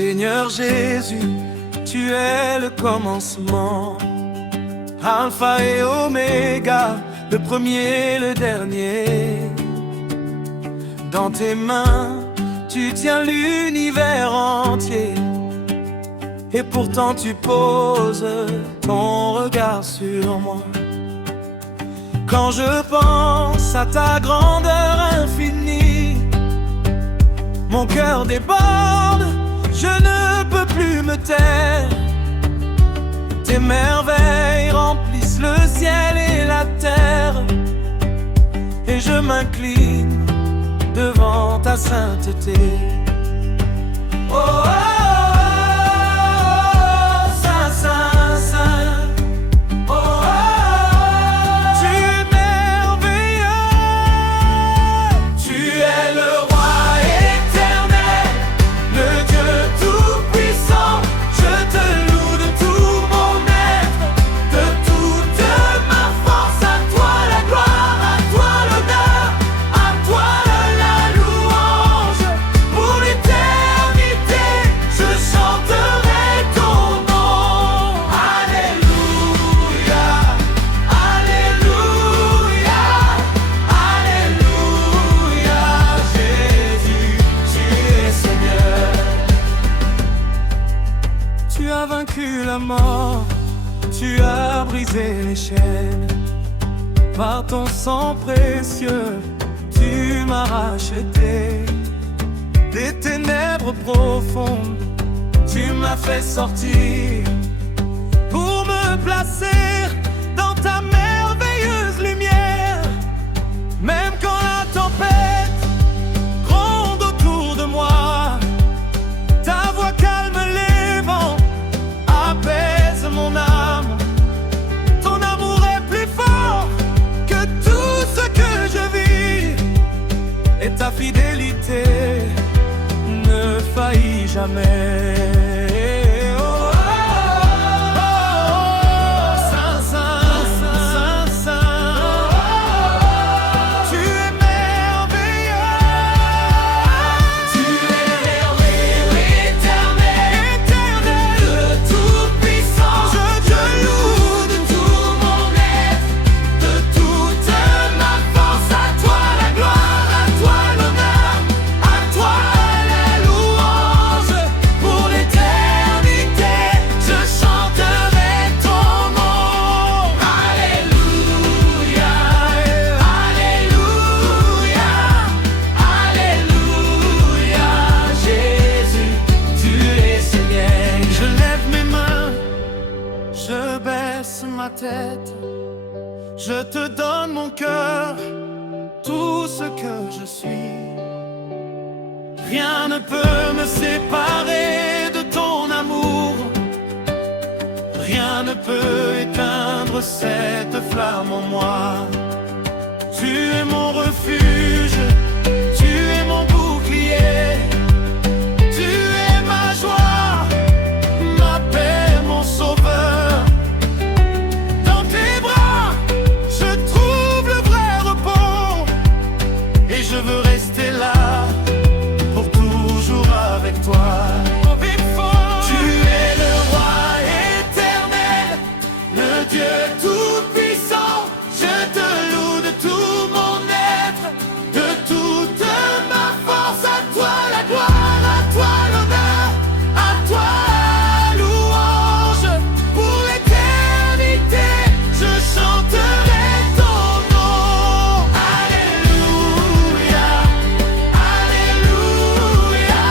Seigneur Jésus, tu es le commencement, Alpha et Oméga, le premier et le dernier. Dans tes mains, tu tiens l'univers entier, et pourtant tu poses ton regard sur moi. Quand je pense à ta grandeur infinie, mon cœur déborde, je ne peux plus me taire. Tes merveilles remplissent le ciel et la terre, et je m'incline devant ta sainteté. Oh, oh, oh, Saint, Saint, Saint. Oh, oh, oh, tu es merveilleux. Tu es le roi éternel, le Dieu tout-puissant. Je te loue de tout mon être, de toute ma force. À toi la gloire, à toi l'honneur, à toi la louange. Pour l'éternité, je chanterai ton nom. Alléluia, Alléluia, Alléluia. Jésus, tu es Seigneur. Tu as vaincu la mort, tu as brisé les chaînes. Par ton sang précieux, tu m'as racheté. Des ténèbres profondes, tu m'as fait sortir pour me placer dans ta merveilleuse lumière. Même quand la tempête gronde autour de moi, ta voix calme les vents, apaise mon âme. Ton amour est plus fort que tout ce que je vis, et ta fidélité ne faillit jamais. Oh, oh, oh, oh, Saint, Saint, Saint, Saint. Tu es merveilleux. Tu es merveilleux, éternel, éternel, le tout-puissant. Je te loue de tout mon être, de toute ma force. À toi la gloire, à toi l'honneur, à toi la louange. Pour l'éternité, je chanterai ton nom. Alléluia, Alléluia, Alléluia. Jésus, tu es Seigneur. Je lève mes mains, je baisse ma tête, je te donne mon cœur, tout ce que je suis. Rien ne peut me séparer de ton amour, rien ne peut éteindre cette flamme en moi. Tu es mon refuge, tu es mon bouclier, tu es ma joie, ma paix, mon sauveur. Dans tes bras, je trouve le vrai repos, et je veux rester là pour toujours avec toi. Tu es le roi éternel, le Dieu tout-puissant. Je te loue de tout mon être, de toute ma force. À toi la gloire, à toi l'honneur, à toi la louange. Pour l'éternité, je chanterai ton nom. Alléluia, Alléluia,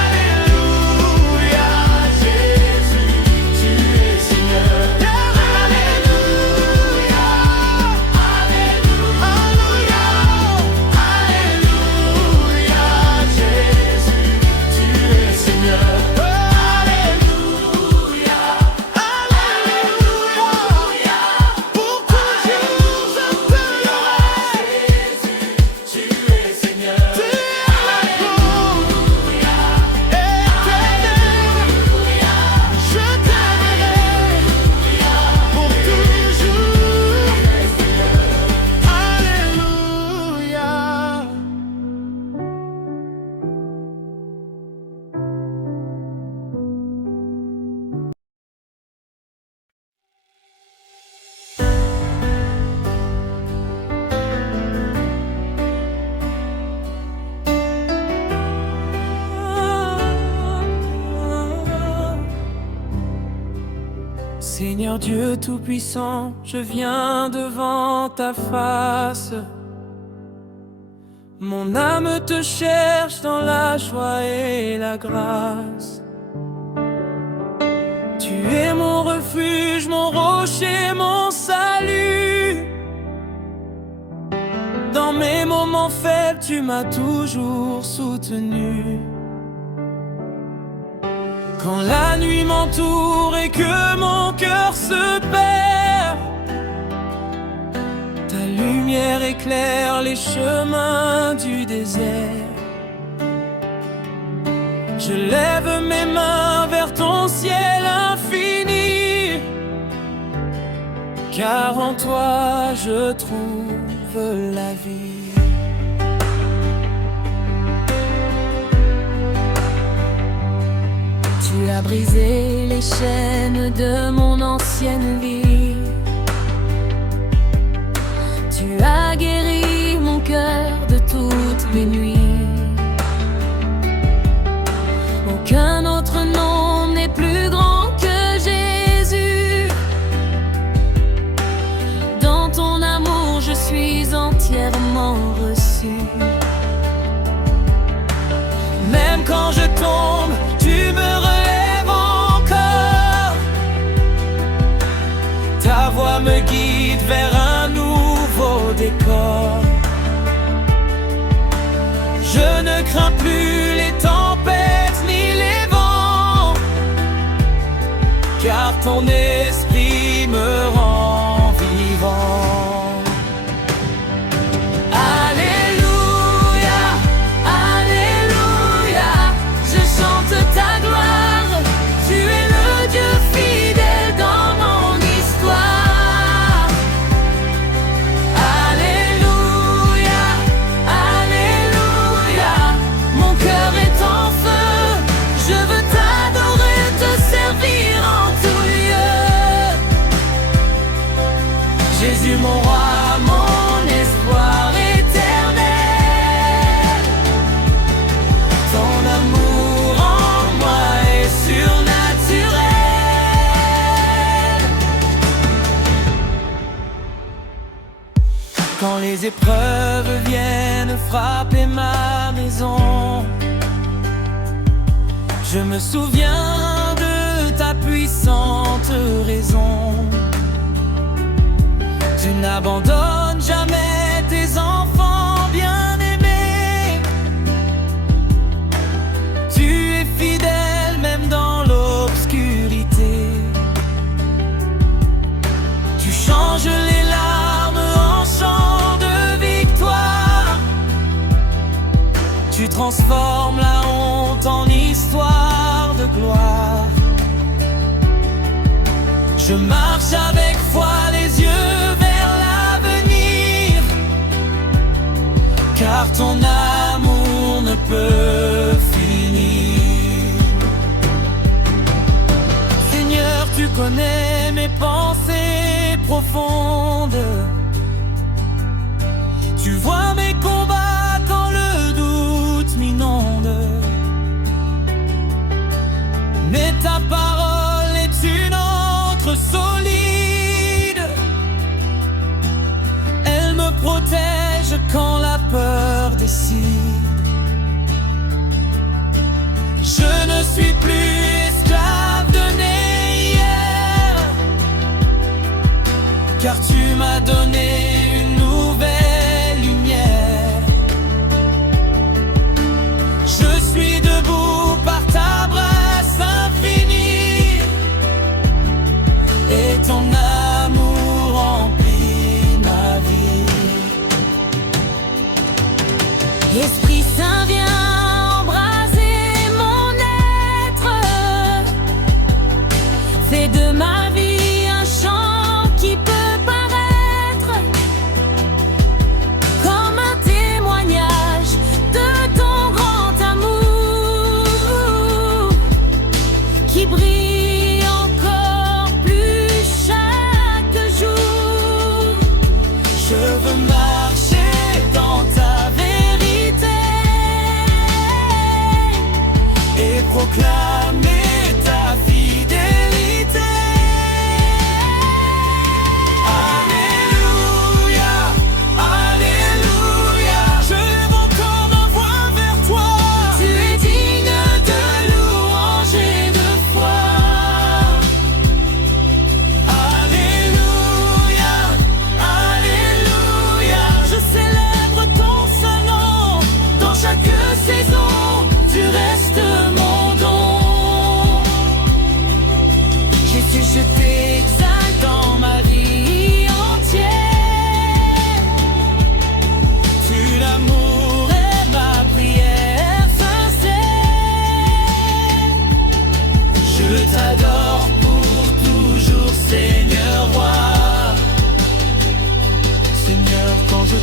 Alléluia. Jésus, tu es Seigneur. Alléluia, Seigneur Dieu Tout-Puissant, je viens devant ta face. Mon âme te cherche dans la joie et la grâce. Tu es mon refuge, mon rocher, mon salut. Dans mes moments faibles, tu m'as toujours soutenu. Quand la nuit m'entoure et que mon cœur se perd, ta lumière éclaire les chemins du désert. Je lève mes mains vers ton ciel infini, car en toi je trouve la vie. Tu as brisé les chaînes de mon ancienne vie. Tu as guéri mon cœur de toutes mes nuits. Aucun autre nom n'est plus grand que Jésus. Dans ton amour, je suis entièrement reçu. Même quand je tombe, tu me relèves encore. Ta voix me guide vers un nouveau décor. Je ne crains plus les tempêtes ni les vents, car ton esprit me rend vivant. Jésus mon roi, mon espoir éternel. Ton amour en moi est surnaturel. Quand les épreuves viennent frapper ma maison, je me souviens de ta puissante raison. Tu n'abandonnes jamais tes enfants bien-aimés. Tu es fidèle même dans l'obscurité. Tu changes les larmes en chants de victoire. Tu transformes la honte en histoire de gloire. Je marche avec foi les yeux car ton amour ne peut finir. Seigneur, tu connais mes pensées profondes. Tu vois mes combats quand le doute m'inonde. Mais ta parole est une encre solide. Elle me protège quand la peur décide. Je ne suis plus esclave de né hier, car tu m'as donné une nouvelle lumière. Je suis debout par ta grâce infinie, et ton amour remplit ma vie. Esprit Saint, viens embraser mon être. Fais de ma vie un chant qui peut paraître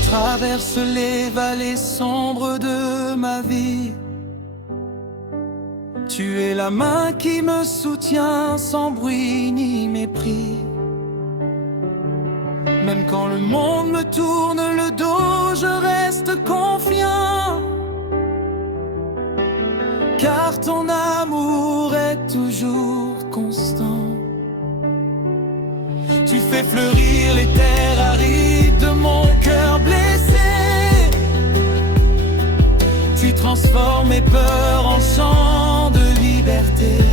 traverse les vallées sombres de ma vie. Tu es la main qui me soutient sans bruit ni mépris. Même quand le monde me tourne le dos, je reste confiant, car ton amour est toujours constant. Tu fais fleurir les terres arides de mon cœur blessé. Tu transformes mes peurs en chants de liberté.